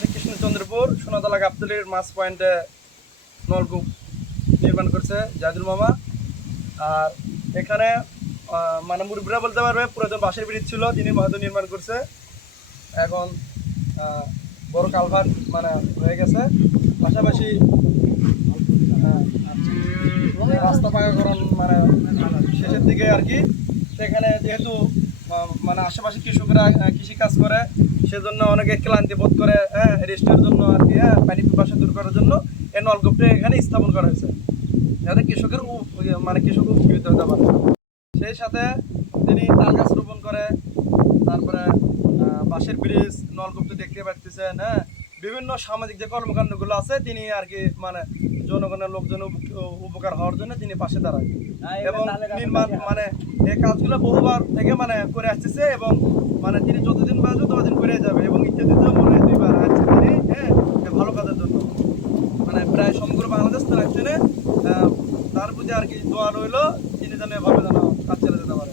কৃষ্ণচন্দ্রপুর সোনাতলা গাবতলীর মাছ পয়েন্টে নলকূপ নির্মাণ করছে জাহিদুল মামা। আর এখানে মানে মুরব্বীরা বলতে পারবে পুরাতন বাঁশের ব্রিজ ছিল, তিনি হয়তো নির্মাণ করছে। এখন বড় কালভার্ট মানে হয়ে গেছে, পাশাপাশি রাস্তা পাকাকরণ মানে শেষের দিকে আর কি। সেখানে যেহেতু মানে আশেপাশে কৃষকরা কৃষিকাজ করে, সেজন্য অনেকে ক্লান্তি বোধ করে, রেস্টের জন্য আর কি, পানি পিপাসা দূর করার জন্য এই নলকূপটা এখানে স্থাপন করা হয়েছে, যাতে কৃষকের মানে কৃষক উপকৃত হতে পারে। সেই সাথে তিনি তাল গাছ রোপণ করে, তারপরে বাঁশের ব্রিজ, নলকূপটি দেখতে পাচ্ছেন। বিভিন্ন সামাজিক যে কর্মকাণ্ডগুলো আছে তিনি আর কি মানে জনগণের লোকজন উপকার হওয়ার জন্য তিনি পাশে দাঁড়ায় এবং নির্মাণ মানে এই কাজগুলো বহুবার থেকে মানে করে আসতেছে এবং মানে তিনি যতদিন বাঁচবে ততদিন করে যাবে এবং ইত্যাদিতে মনে হয় 2বার আসছে তিনি ভালো কাজের জন্য মানে প্রায় সমগ্র বাংলাদেশ তো রাখছেন। তার প্রতি আর কি দোয়া রইল, তিনি যেন এভাবে যেন কাজ চালিয়ে যেতে পারে।